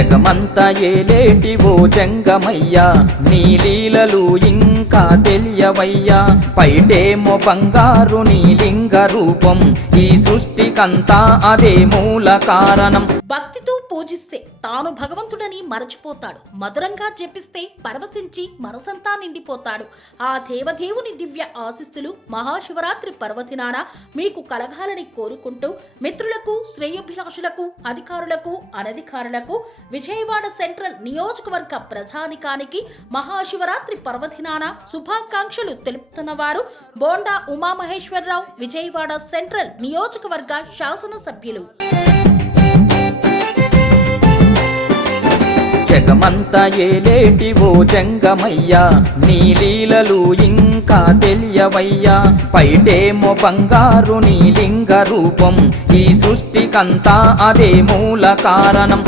జగమంతా ఏలేటి జంగమయ్యా. నీ లీలలు ఇంకా తెలియవయ్యా. పైటేమో బంగారు నీ లింగ రూపం. ఈ సృష్టికంతా అదే మూల కారణం. భక్తితో పూజిస్తే తాను భగవంతుడని మరచిపోతాడు. మధురంగా జపిస్తే పరవశించి మనసంతా నిండిపోతాడు. ఆ దేవదేవుని దివ్య ఆశిస్సులు మహాశివరాత్రి పర్వదినాన మీకు కలగాలని కోరుకుంటూ మిత్రులకు శ్రేయభిలాషులకు అధికారులకు అనధికారులకు విజయవాడ సెంట్రల్ నియోజకవర్గ ప్రజానికానికి మహాశివరాత్రి పర్వదినాన శుభాకాంక్షలు తెలుపుతున్న వారు బోండా ఉమామహేశ్వరరావు విజయవాడ సెంట్రల్ నియోజకవర్గ శాసనసభ్యులు. జగమంతా ఏలేటివో జంగమయ్యా నీ లీలలు ఇంకా తెలియవయ్యా. పైటేమో బంగారు నీ లింగ రూపం ఈ సృష్టికంతా అదే మూల కారణం.